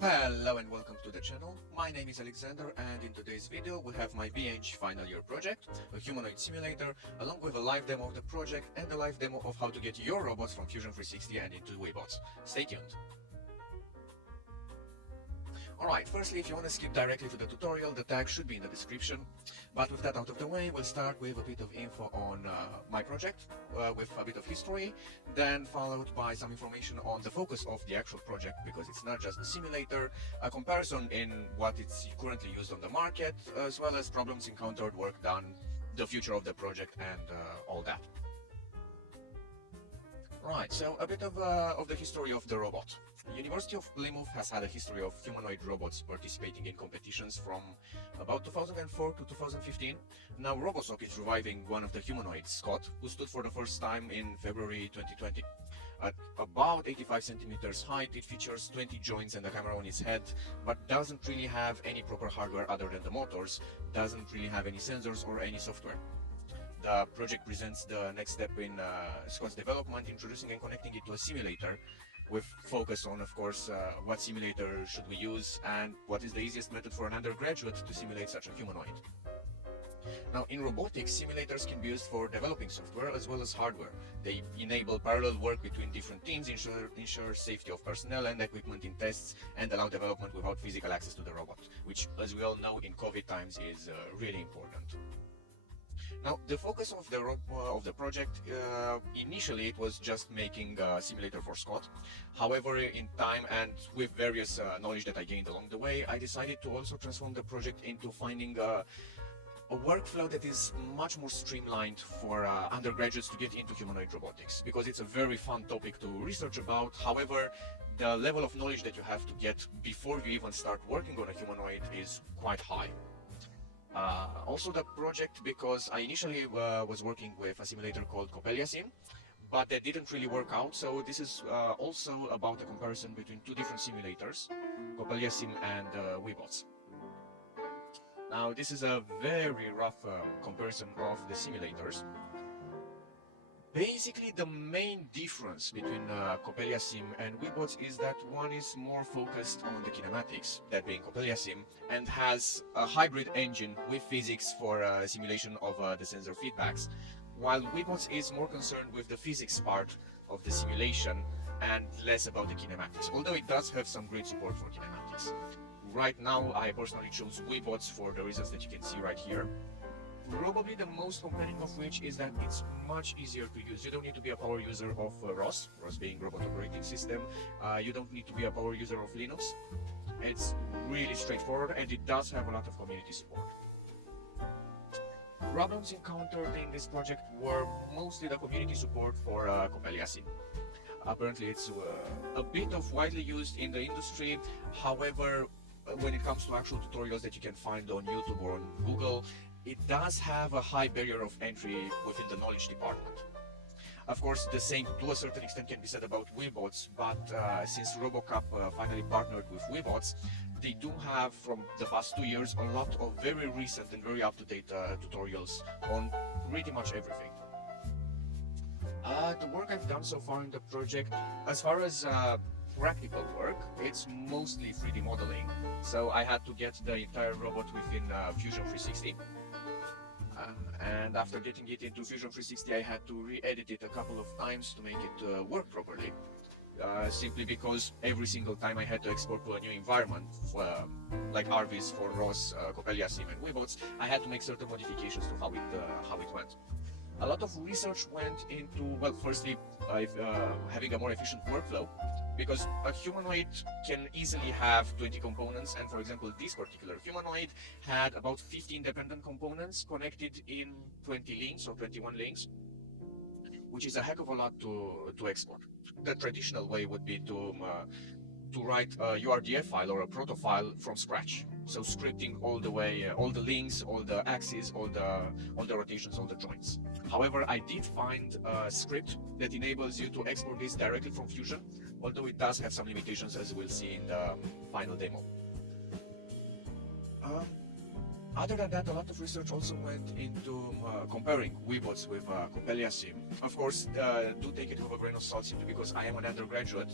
Hello and welcome to the channel. My name is Alexander, and in today's video we have my BEng final year project, a humanoid simulator, along with a live demo of the project and a live demo of how to get your robots from Fusion 360 and into Webots. Stay tuned. Alright, firstly, if you want to skip directly to the tutorial, the tag should be in the description. But with that out of the way, we'll start with a bit of info on my project, with a bit of history, then followed by some information on the focus of the actual project, because it's not just a simulator, a comparison in what it's currently used on the market, as well as problems encountered, work done, the future of the project, and all that. Right, so a bit of the history of the robot. University of Plymouth has had a history of humanoid robots participating in competitions from about 2004 to 2015. Now RoboSoc is reviving one of the humanoids, Scott, who stood for the first time in February 2020. At about 85 centimeters height, it features 20 joints and a camera on its head, but doesn't really have any proper hardware other than the motors, doesn't really have any sensors or any software. The project presents the next step in Scott's development, introducing and connecting it to a simulator, with focus on, of course, what simulator should we use and what is the easiest method for an undergraduate to simulate such a humanoid. Now, in robotics, simulators can be used for developing software as well as hardware. They enable parallel work between different teams, ensure safety of personnel and equipment in tests, and allow development without physical access to the robot, which, as we all know, in COVID times is really important. Now, the focus of the project, initially it was just making a simulator for Scott. However, in time and with various knowledge that I gained along the way, I decided to also transform the project into finding a workflow that is much more streamlined for undergraduates to get into humanoid robotics, because it's a very fun topic to research about. However, the level of knowledge that you have to get before you even start working on a humanoid is quite high. Also the project, because I initially was working with a simulator called Sim, but that didn't really work out, so this is also about a comparison between two different simulators, Sim and Webots. Now this is a very rough comparison of the simulators. Basically, the main difference between Sim and Webots is that one is more focused on the kinematics, that being Sim, and has a hybrid engine with physics for simulation of the sensor feedbacks, while Webots is more concerned with the physics part of the simulation and less about the kinematics, although it does have some great support for kinematics. Right now, I personally chose Webots for the reasons that you can see right here. Probably the most compelling of which is that it's much easier to use. You don't need to be a power user of ROS being Robot Operating System. You don't need to be a power user of Linux. It's really straightforward, and it does have a lot of community support. Problems encountered in this project were mostly the community support for Sim. Apparently it's a bit of widely used in the industry. However, when it comes to actual tutorials that you can find on YouTube or on Google, it does have a high barrier of entry within the knowledge department. Of course, the same to a certain extent can be said about Webots, but since RoboCup finally partnered with Webots, they do have, from the past 2 years, a lot of very recent and very up-to-date tutorials on pretty much everything. The work I've done so far in the project, as far as practical work, it's mostly 3D modeling. So I had to get the entire robot within Fusion 360. And after getting it into Fusion 360, I had to re-edit it a couple of times to make it work properly. Simply because every single time I had to export to a new environment, like RVs for ROS, Sim and Webots, I had to make certain modifications to how it went. A lot of research went into, well, firstly, having a more efficient workflow, because a humanoid can easily have 20 components, and for example, this particular humanoid had about 50 independent components connected in 20 links or 21 links, which is a heck of a lot to export. The traditional way would be to write a URDF file or a proto file from scratch. So scripting all the way, all the links, all the axes, all the rotations, all the joints. However, I did find a script that enables you to export this directly from Fusion, although it does have some limitations, as we'll see in the final demo. Other than that, a lot of research also went into comparing Weebots with Coppelia Sim. Of course, do take it with a grain of salt simply because I am an undergraduate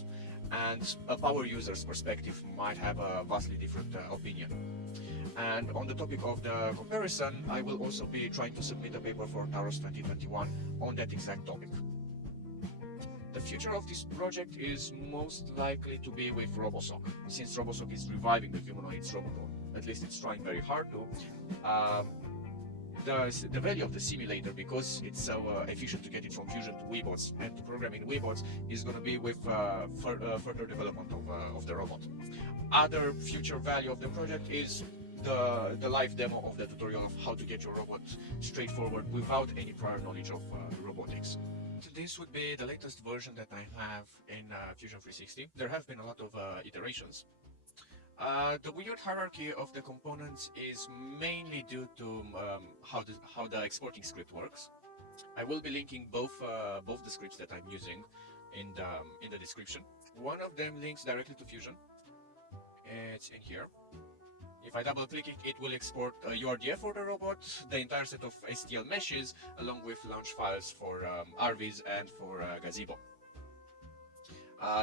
and a power user's perspective might have a vastly different opinion. And on the topic of the comparison, I will also be trying to submit a paper for Taros 2021 on that exact topic. The future of this project is most likely to be with RoboSoc, since RoboSoc is reviving the humanoids robot, at least it's trying very hard to. The value of the simulator, because it's so efficient to get it from Fusion to Weebots and to program in Weebots, is going to be with further development of the robot. Other future value of the project is the live demo of the tutorial of how to get your robot straightforward without any prior knowledge of robotics. This would be the latest version that I have in Fusion 360. There have been a lot of iterations. The weird hierarchy of the components is mainly due to how the exporting script works. I will be linking both the scripts that I'm using in the description. One of them links directly to Fusion. It's in here. If I double click it, it will export a URDF for the robot, the entire set of STL meshes, along with launch files for RVs and for Gazebo.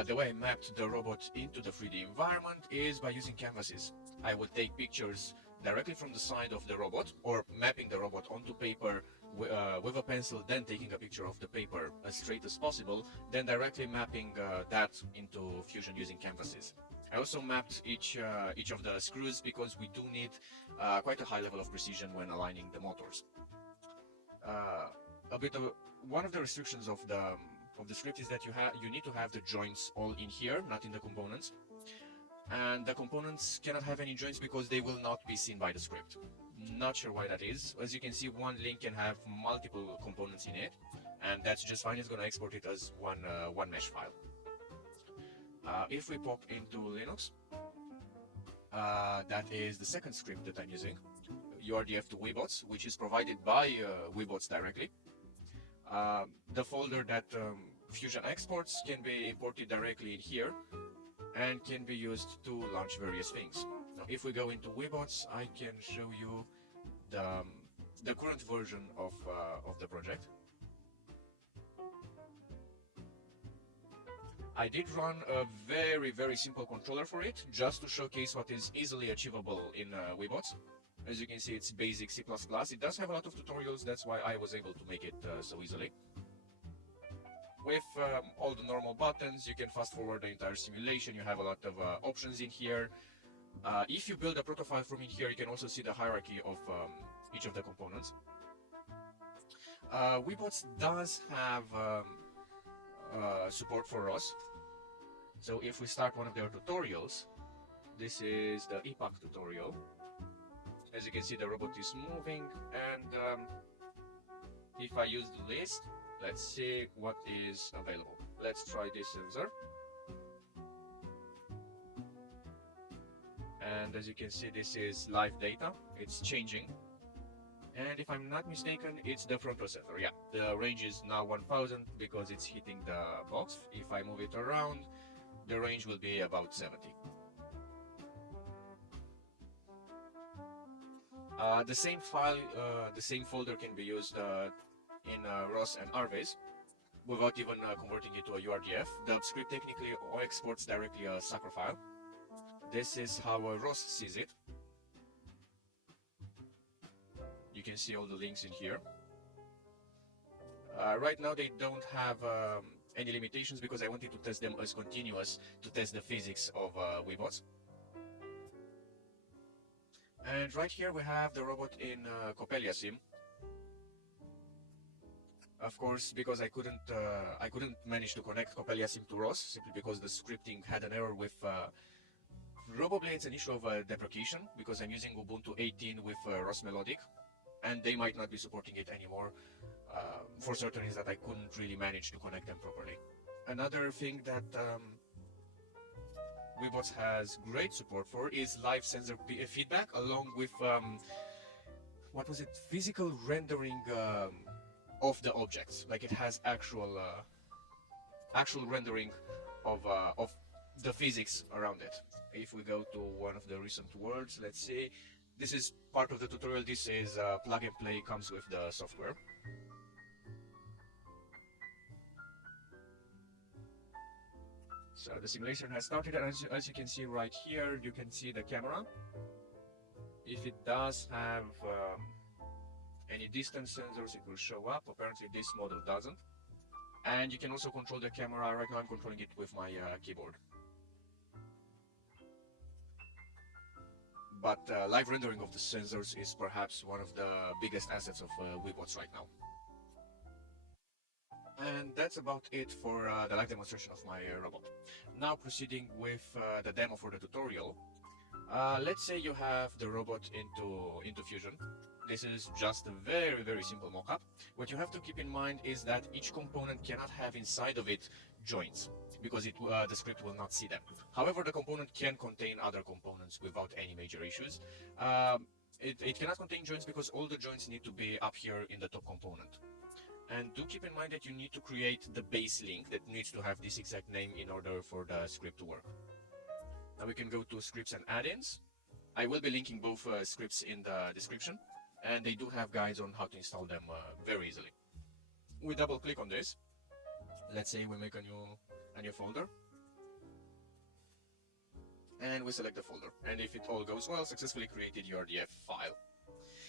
The way I mapped the robot into the 3D environment is by using canvases. I would take pictures directly from the side of the robot, or mapping the robot onto paper with a pencil, then taking a picture of the paper as straight as possible, then directly mapping that into Fusion using canvases. I also mapped each of the screws because we do need quite a high level of precision when aligning the motors. One of the restrictions of the script is that you need to have the joints all in here, not in the components. And the components cannot have any joints because they will not be seen by the script. Not sure why that is. As you can see, one link can have multiple components in it, and that's just fine. It's going to export it as one mesh file. If we pop into Linux, that is the second script that I'm using, URDF to Weebots, which is provided by Weebots directly. The folder that Fusion exports can be imported directly in here and can be used to launch various things. Now, if we go into Weebots, I can show you the current version of the project. I did run a very simple controller for it, just to showcase what is easily achievable in Weebots. As you can see, it's basic C++. It does have a lot of tutorials, that's why I was able to make it so easily. With all the normal buttons, you can fast forward the entire simulation. You have a lot of options in here. If you build a proto file from in here, you can also see the hierarchy of each of the components. Weebots does have support for ROS. So if we start one of their tutorials, this is the epoch tutorial. As you can see, the robot is moving, and if I use the list, let's see what is available. Let's try this sensor. And as you can see, this is live data. It's changing. And if I'm not mistaken, it's the front processor. Yeah, the range is now 1000 because it's hitting the box. If I move it around, the range will be about 70. The same file, the same folder can be used in ROS and RVs without even converting it to a URDF. The script technically exports directly a sucker file. This is how ROS sees it. You can see all the links in here. Right now they don't have any limitations because I wanted to test them as continuous to test the physics of Weebots. And right here we have the robot in Coppelia Sim. Of course, because I couldn't manage to connect Coppelia Sim to ROS, simply because the scripting had an error with probably it's an issue of deprecation, because I'm using Ubuntu 18 with ROS Melodic, and they might not be supporting it anymore. For certain is that I couldn't really manage to connect them properly. Another thing that Weebots has great support for is live sensor feedback, along with what was it? Physical rendering of the objects. Like it has actual rendering of the physics around it. If we go to one of the recent worlds, let's see, This is part of the tutorial. This is plug and play, comes with the software. So the simulation has started, and as you can see right here, you can see the camera. If it does have any distance sensors, it will show up. Apparently this model doesn't. And you can also control the camera. Right now I'm controlling it with my keyboard. But live rendering of the sensors is perhaps one of the biggest assets of Weebots right now. And that's about it for the live demonstration of my robot. Now proceeding with the demo for the tutorial. Let's say you have the robot into Fusion. This is just a very, very simple mock-up. What you have to keep in mind is that each component cannot have inside of it joints, because the script will not see them. However, the component can contain other components without any major issues. It cannot contain joints because all the joints need to be up here in the top component. And do keep in mind that you need to create the base link that needs to have this exact name in order for the script to work. Now we can go to scripts and add-ins. I will be linking both scripts in the description, and they do have guides on how to install them very easily. We double click on this. Let's say we make a new folder, and we select the folder, and if it all goes well, successfully created your URDF file.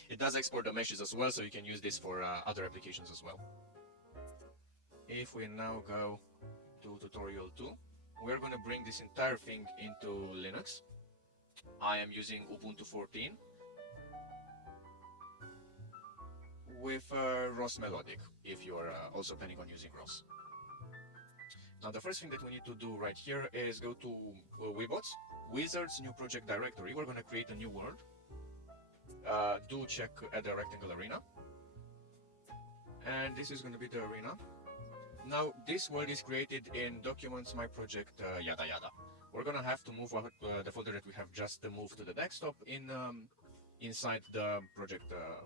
It does export the meshes as well, so you can use this for other applications as well. If we now go to tutorial 2, we're going to bring this entire thing into Linux. I am using Ubuntu 14 with ROS Melodic, if you're also planning on using ROS. Now the first thing that we need to do right here is go to Weebots, Wizards New Project Directory. We're going to create a new world. Do check at the rectangle arena, and this is going to be the arena. Now this world is created in Documents, My Project, yada yada. We're going to have to move the folder that we have just moved to the desktop inside the project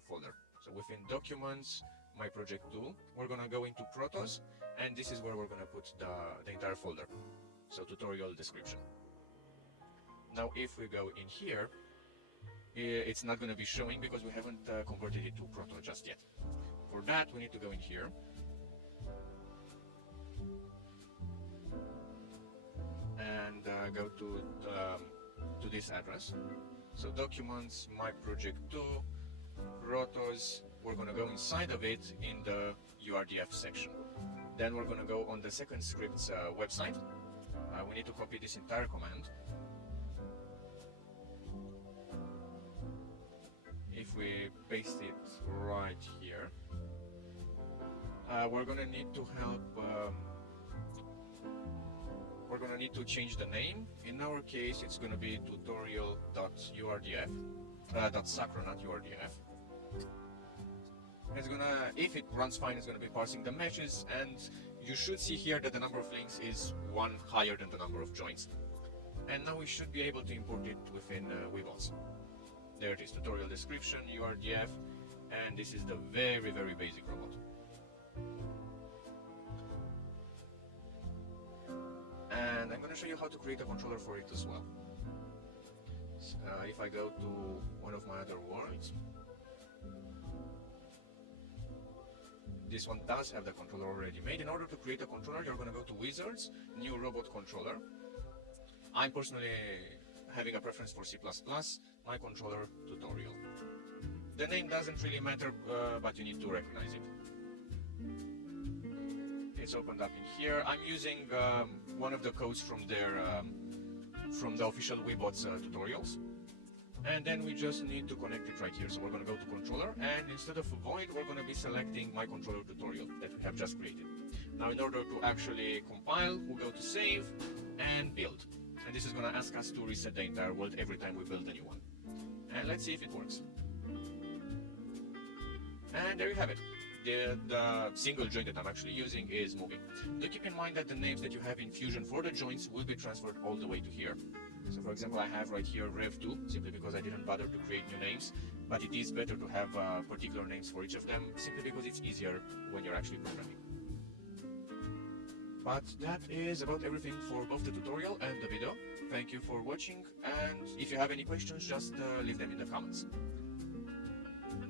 folder. So within Documents, My Project 2, we're going to go into Protos, and this is where we're going to put the entire folder. So tutorial description. Now if we go in here, it's not going to be showing because we haven't converted it to Proto just yet. For that, we need to go in here. And go to this address. So Documents, My Project 2, Protos. We're going to go inside of it in the URDF section. Then we're going to go on the second script's website. We need to copy this entire command. If we paste it right here, we're going to need to we're going to need to change the name. In our case, it's going to be tutorial.urdf, .sacro, not urdf. It's gonna, if it runs fine, it's going to be parsing the meshes, and you should see here that the number of links is 1 higher than the number of joints. And now we should be able to import it within Weebots. There it is, tutorial description, URDF, and this is the very, very basic robot. And I'm going to show you how to create a controller for it as well. If I go to one of my other worlds, this one does have the controller already made. In order to create a controller, you're going to go to Wizards, New Robot Controller. I'm personally having a preference for C++, My Controller Tutorial. The name doesn't really matter, but you need to recognize it. It's opened up in here. I'm using one of the codes from the official Weebots tutorials. And then we just need to connect it right here. So we're going to go to controller, and instead of void, we're going to be selecting My Controller Tutorial that we have just created. Now in order to actually compile, we'll go to save and build. And this is going to ask us to reset the entire world every time we build a new one. And let's see if it works. And there you have it. The single joint that I'm actually using is moving. Do keep in mind that the names that you have in Fusion for the joints will be transferred all the way to here. So for example, I have right here Rev2, simply because I didn't bother to create new names, but it is better to have particular names for each of them, simply because it's easier when you're actually programming. But that is about everything for both the tutorial and the video. Thank you for watching, and if you have any questions, just leave them in the comments.